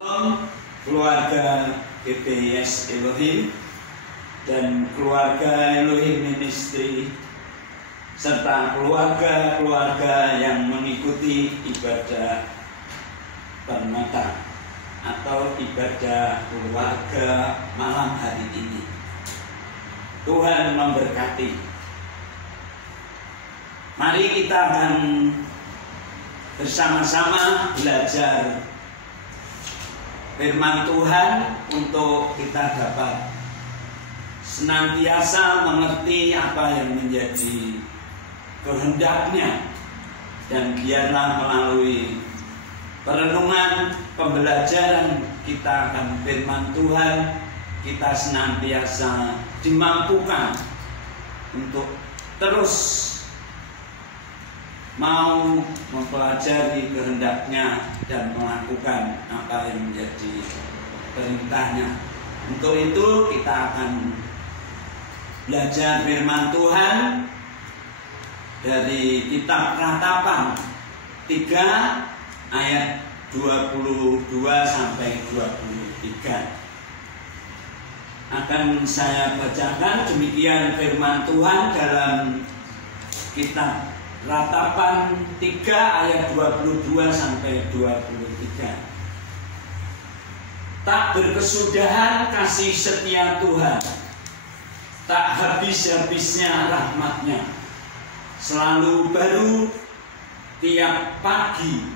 Keluarga GBIS Elohim dan keluarga Elohim Ministry serta keluarga-keluarga yang mengikuti ibadah permata atau ibadah keluarga malam hari ini. Tuhan memberkati. Mari kita akan bersama-sama belajar firman Tuhan untuk kita dapat senantiasa mengerti apa yang menjadi kehendaknya, dan biarlah melalui perenungan pembelajaran kita akan firman Tuhan, kita senantiasa dimampukan untuk terus mau mempelajari kehendaknya dan melakukan apa yang menjadi perintahnya. Untuk itu kita akan belajar firman Tuhan dari kitab Ratapan 3 ayat 22 sampai 23. Akan saya bacakan demikian firman Tuhan dalam kitab Ratapan 3 ayat 22 sampai 23. Tak berkesudahan kasih setia Tuhan, tak habis-habisnya rahmatnya, selalu baru tiap pagi,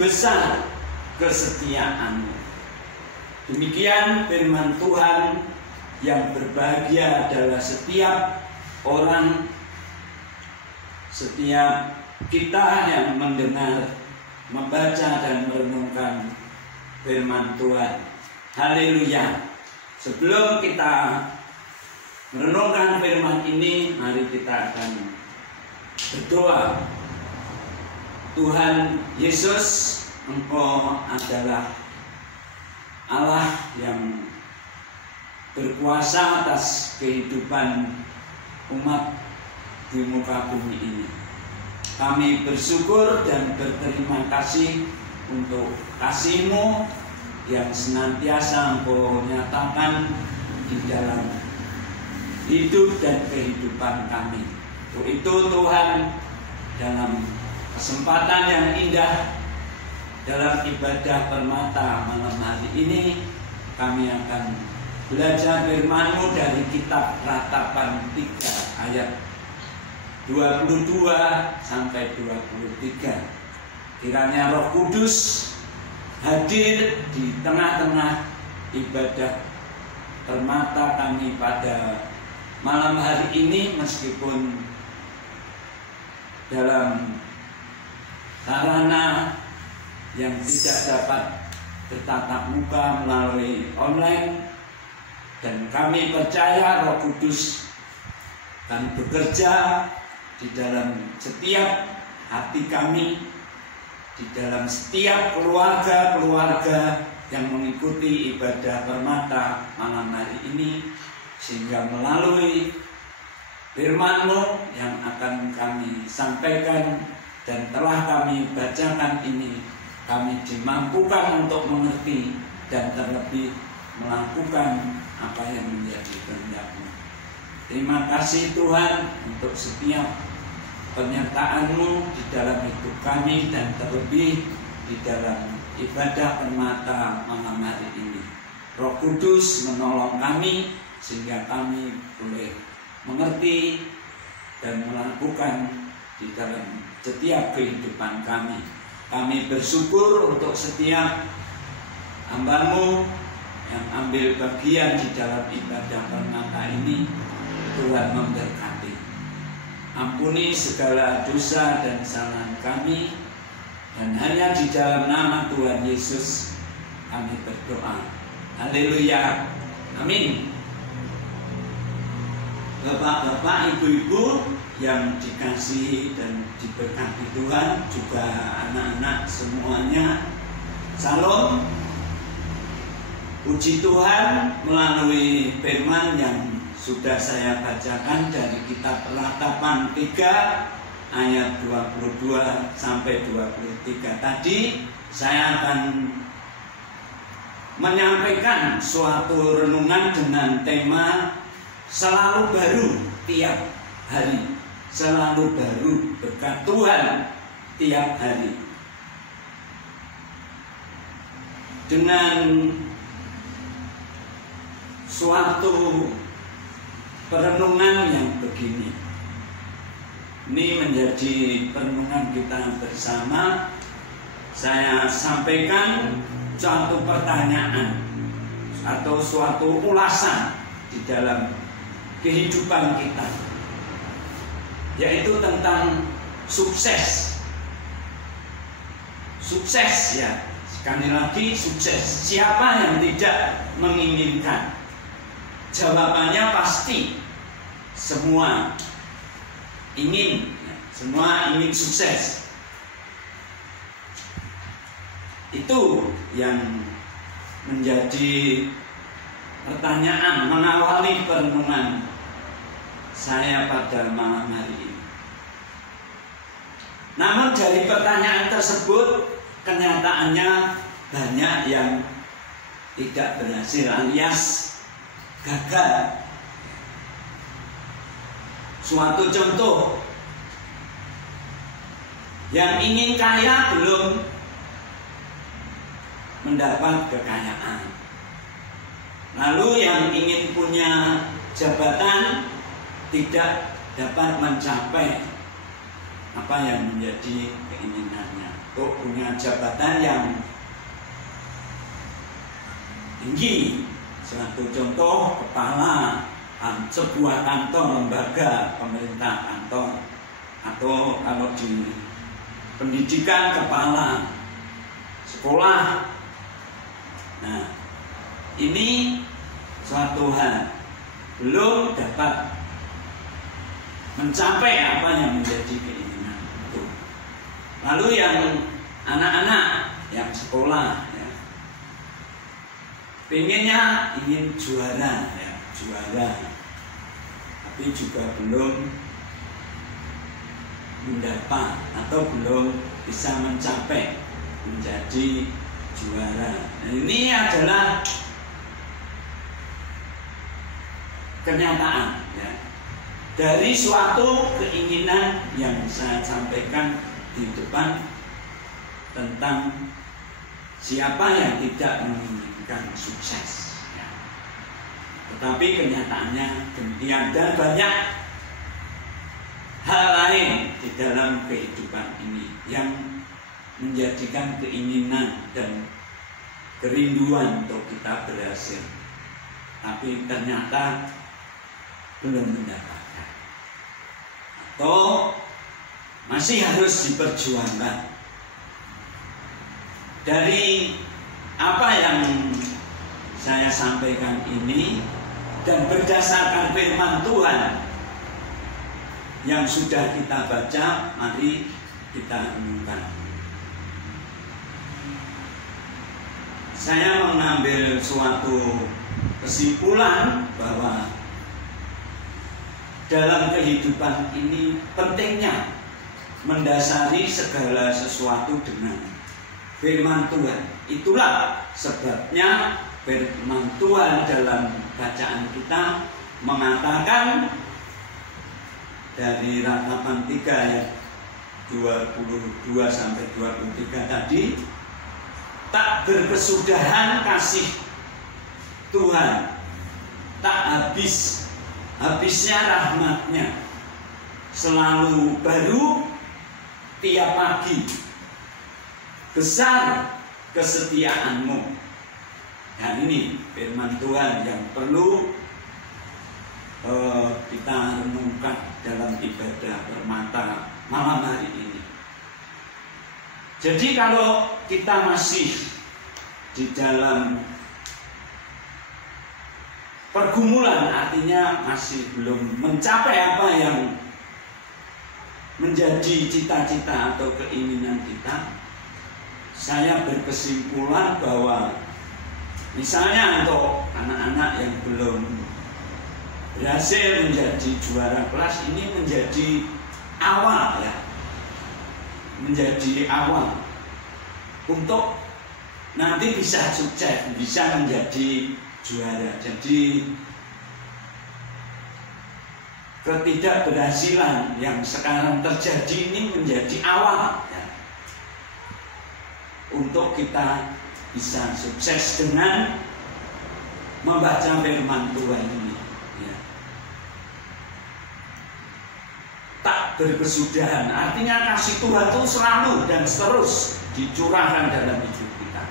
besar kesetiaan-Mu. Demikian firman Tuhan. Yang berbahagia adalah setiap orang, setiap kita yang mendengar, membaca dan merenungkan firman Tuhan. Haleluya. Sebelum kita merenungkan firman ini, mari kita akan berdoa. Tuhan Yesus, Engkau adalah Allah yang berkuasa atas kehidupan umat di muka bumi ini. Kami bersyukur dan berterima kasih untuk kasih-Mu yang senantiasa Engkau nyatakan di dalam hidup dan kehidupan kami. Untuk itu Tuhan, dalam kesempatan yang indah dalam ibadah permata malam hari ini, kami akan belajar firman-Mu dari kitab Ratapan 3 ayat 22 sampai 23. Kiranya Roh Kudus hadir di tengah-tengah ibadah permata kami pada malam hari ini, meskipun dalam sarana yang tidak dapat bertatap muka melalui online. Dan kami percaya Roh Kudus akan bekerja di dalam setiap hati kami, di dalam setiap keluarga-keluarga yang mengikuti ibadah permata malam hari ini, sehingga melalui firman-Mu yang akan kami sampaikan dan telah kami bacakan ini, kami dimampukan untuk mengerti dan terlebih melakukan apa yang menjadi kehendak-Mu. Terima kasih Tuhan untuk setiap penyertaan-Mu di dalam hidup kami dan terlebih di dalam ibadah permata malam hari ini. Roh Kudus menolong kami sehingga kami boleh mengerti dan melakukan di dalam setiap kehidupan kami. Kami bersyukur untuk setiap hamba-Mu yang ambil bagian di dalam ibadah permata ini. Tuhan memberkati. Ampuni segala dosa dan kesalahan kami, dan hanya di dalam nama Tuhan Yesus kami berdoa. Haleluya. Amin. Bapak-bapak, ibu-ibu yang dikasihi dan diberkati Tuhan, juga anak-anak semuanya, salam. Puji Tuhan, melalui firman yang sudah saya bacakan dari kitab Ratapan 3 ayat 22 sampai 23 tadi, saya akan menyampaikan suatu renungan dengan tema selalu baru tiap hari, selalu baru berkat Tuhan tiap hari. Dengan suatu perenungan yang begini, ini menjadi perenungan kita bersama. Saya sampaikan suatu pertanyaan atau suatu ulasan di dalam kehidupan kita, yaitu tentang sukses. Sukses ya, sekali lagi sukses. Siapa yang tidak menginginkan? Jawabannya pasti semua ingin, semua ingin sukses. Itu yang menjadi pertanyaan mengawali perenungan saya pada malam hari ini. Namun dari pertanyaan tersebut, kenyataannya banyak yang tidak berhasil alias gagal. Suatu contoh, yang ingin kaya belum mendapat kekayaan. Lalu yang ingin punya jabatan tidak dapat mencapai apa yang menjadi keinginannya, untuk punya jabatan yang tinggi. Suatu contoh, kepala sebuah kantor lembaga pemerintah, kantor, atau kalau di pendidikan kepala sekolah. Nah, ini suatu hal belum dapat mencapai apa yang menjadi keinginan itu. Lalu yang anak-anak yang sekolah ya, pengennya ingin juara ya, juara, tapi juga belum mendapat atau belum bisa mencapai menjadi juara. Nah, ini adalah kenyataan ya, dari suatu keinginan yang saya sampaikan di depan tentang siapa yang tidak menginginkan sukses ya. Tetapi kenyataannya demikian, dan banyak hal lain di dalam kehidupan ini yang menjadikan keinginan dan kerinduan untuk kita berhasil, tapi ternyata belum mendapatkan atau masih harus diperjuangkan. Dari apa yang saya sampaikan ini dan berdasarkan firman Tuhan yang sudah kita baca, mari kita renungkan. Saya mengambil suatu kesimpulan bahwa dalam kehidupan ini pentingnya mendasari segala sesuatu dengan firman Tuhan. Itulah sebabnya firman Tuhan dalam bacaan kita mengatakan dari Ratapan 3 ayat 22 sampai 23 tadi, tak berkesudahan kasih Tuhan, tak habisnya rahmatnya, selalu baru tiap pagi, besar kesetiaanmu. Nah, ini firman Tuhan yang perlu kita renungkan dalam ibadah permata malam hari ini. Jadi kalau kita masih di dalam pergumulan, artinya masih belum mencapai apa yang menjadi cita-cita atau keinginan kita, saya berkesimpulan bahwa misalnya untuk anak-anak yang belum berhasil menjadi juara kelas, ini menjadi awal ya, menjadi awal untuk nanti bisa sukses, bisa menjadi juara. Jadi ketidakberhasilan yang sekarang terjadi ini menjadi awal ya, untuk kita bisa sukses dengan membaca firman Tuhan ini ya. Tak berkesudahan, artinya kasih Tuhan itu selalu dan terus dicurahkan dalam hidup kita,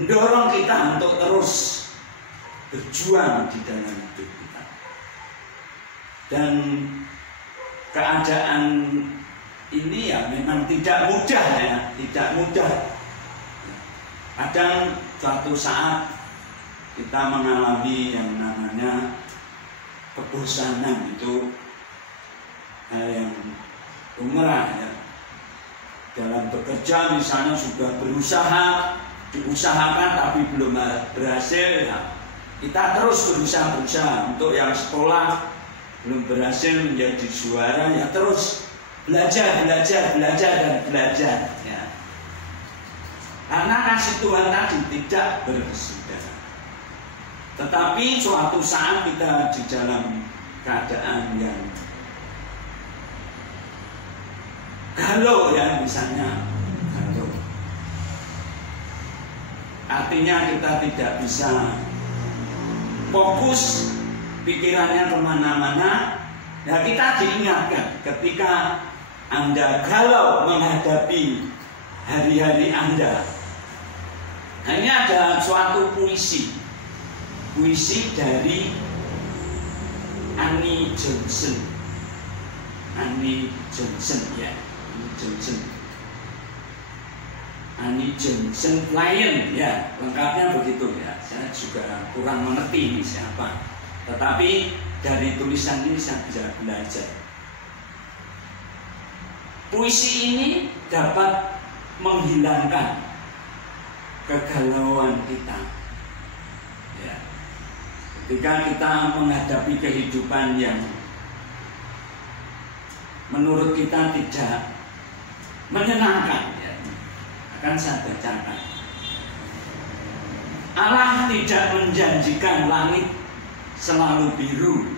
mendorong kita untuk terus berjuang di dalam hidup kita. Dan keadaan ini ya memang tidak mudah ya, tidak mudah. Kadang suatu saat kita mengalami yang namanya kebosanan, itu hal yang lumrah ya. Dalam bekerja misalnya sudah berusaha, diusahakan tapi belum berhasil ya, kita terus berusaha untuk yang sekolah belum berhasil menjadi juara ya, terus belajar dan belajar ya. Karena kasih Tuhan tadi tidak berkesudahan. Tetapi suatu saat kita di dalam keadaan yang galau ya, misalnya galau, artinya kita tidak bisa fokus, pikirannya kemana-mana ya. Kita diingatkan ketika Anda galau menghadapi hari-hari Anda. Nah, ini ada suatu puisi dari Annie Johnson ya, Annie Johnson Lyon ya, lengkapnya begitu ya. Saya juga kurang mengerti ini siapa, tetapi dari tulisan ini saya bisa belajar. Puisi ini dapat menghilangkan kegalauan kita ya, ketika kita menghadapi kehidupan yang menurut kita tidak menyenangkan ya. Akan saya bacakan. Allah tidak menjanjikan langit selalu biru,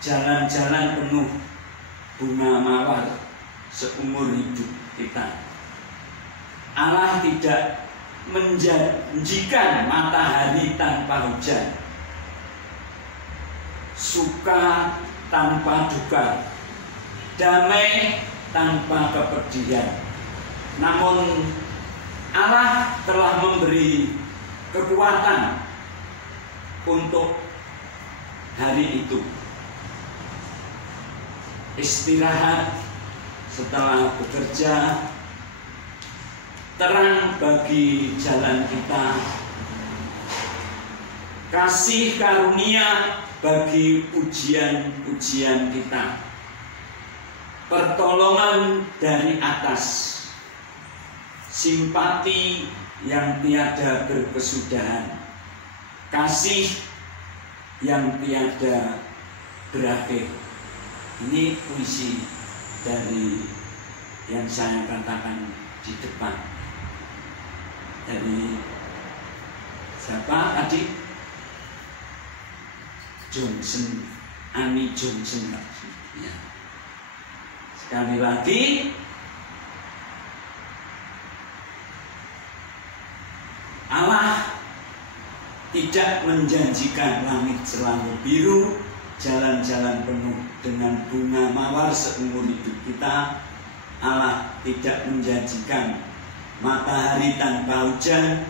jalan-jalan penuh bunga mawar seumur hidup kita. Allah tidak menjanjikan matahari tanpa hujan, suka tanpa duka, damai tanpa kepedihan. Namun Allah telah memberi kekuatan untuk hari itu. Istirahat setelah bekerja, terang bagi jalan kita, kasih karunia bagi ujian-ujian kita, pertolongan dari atas, simpati yang tiada berkesudahan, kasih yang tiada berakhir. Ini puisi dari yang saya katakan di depan, dari siapa tadi? Johnson, Annie Johnson ya. Sekali lagi, Allah tidak menjanjikan langit selalu biru, jalan-jalan penuh dengan bunga mawar seumur hidup kita. Allah tidak menjanjikan matahari tanpa hujan,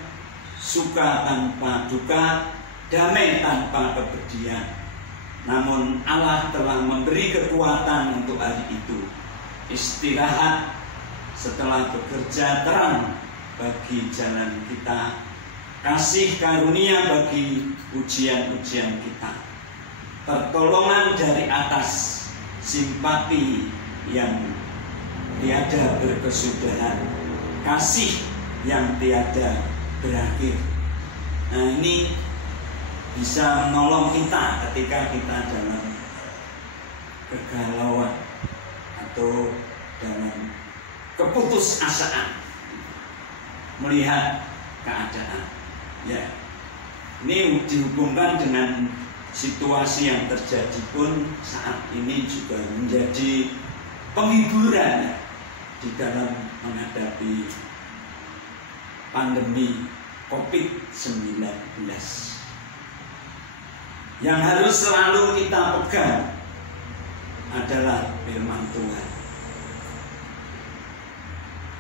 suka tanpa duka, damai tanpa kepedihan. Namun Allah telah memberi kekuatan untuk hari itu. Istirahat setelah bekerja, terang bagi jalan kita, kasih karunia bagi ujian-ujian kita, pertolongan dari atas, simpati yang tiada berkesudahan, kasih yang tiada berakhir. Nah, ini bisa menolong kita ketika kita dalam kegalauan atau dalam keputusasaan. melihat keadaan. Ya, ini dihubungkan dengan situasi yang terjadi pun saat ini juga menjadi penghiburan di dalam menghadapi pandemi COVID-19. Yang harus selalu kita pegang adalah firman Tuhan.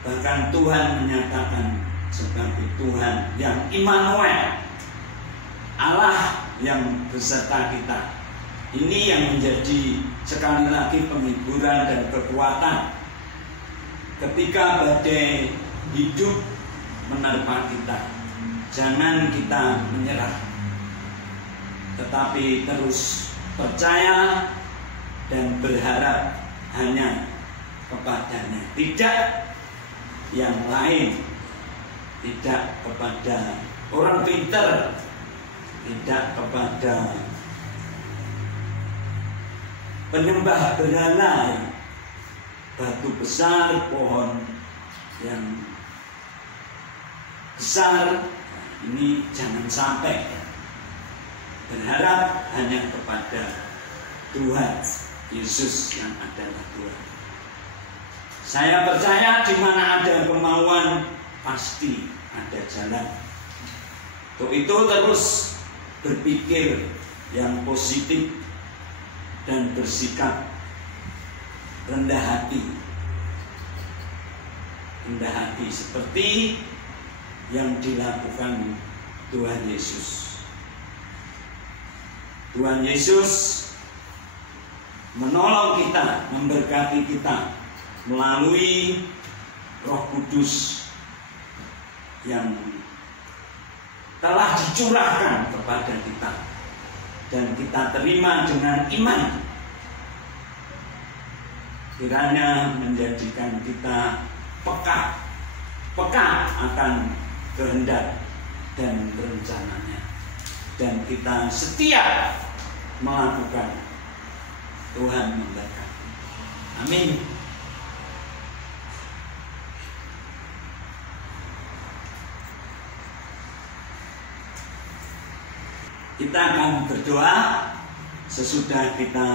Bahkan Tuhan menyatakan sebagai Tuhan yang Immanuel, Allah yang beserta kita. Ini yang menjadi sekali lagi penghiburan dan kekuatan ketika badai hidup menerpa kita. Jangan kita menyerah, tetapi terus percaya dan berharap hanya kepadanya, tidak yang lain, tidak kepada orang pintar, tidak kepada penyembah berhala, batu besar, pohon yang besar. Ini jangan sampai, berharap hanya kepada Tuhan Yesus yang adalah Tuhan. Saya percaya di mana ada kemauan pasti ada jalan. Untuk itu terus berpikir yang positif dan bersikap rendah hati. Rendah hati seperti yang dilakukan Tuhan Yesus. Tuhan Yesus menolong kita, memberkati kita melalui Roh Kudus yang telah dicurahkan kepada kita dan kita terima dengan iman. Kiranya menjadikan kita peka akan kehendak dan rencananya, dan kita setia melakukan. Tuhan memberkati. Amin. Kita akan berdoa sesudah kita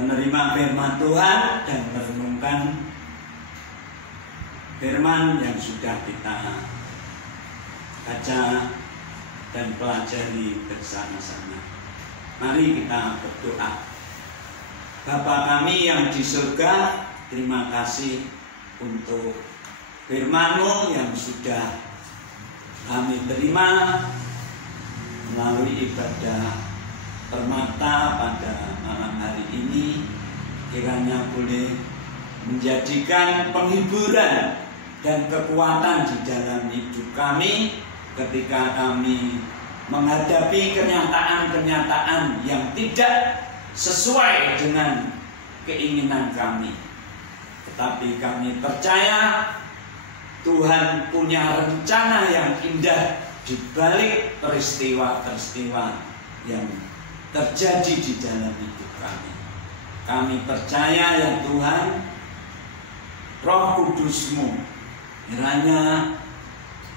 menerima firman Tuhan dan merenungkan firman yang sudah kita baca dan pelajari bersama-sama. Mari kita berdoa. Bapa kami yang di surga, terima kasih untuk firman-Mu yang sudah kami terima melalui ibadah permata pada malam hari ini. Kiranya boleh menjadikan penghiburan dan kekuatan di dalam hidup kami ketika kami menghadapi kenyataan-kenyataan yang tidak sesuai dengan keinginan kami. Tetapi kami percaya Tuhan punya rencana yang indah di balik peristiwa-peristiwa yang terjadi di dalam hidup kami. Kami percaya ya Tuhan, Roh Kudus-Mu kiranya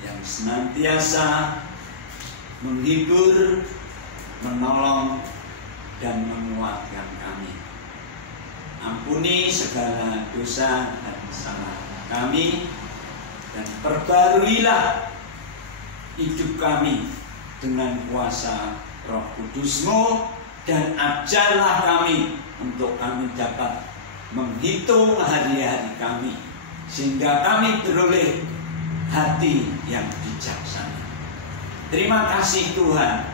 yang senantiasa menghibur, menolong, dan menguatkan kami. Ampuni segala dosa dan salah kami, dan perbaruilah hidup kami dengan kuasa Roh Kudus-Mu, dan ajarlah kami untuk kami dapat menghitung hari-hari kami, sehingga kami beroleh hati yang bijaksana. Terima kasih Tuhan.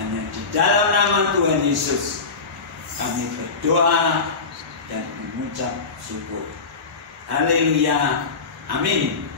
Hanya di dalam nama Tuhan Yesus kami berdoa dan mengucap syukur. Haleluya. Amin.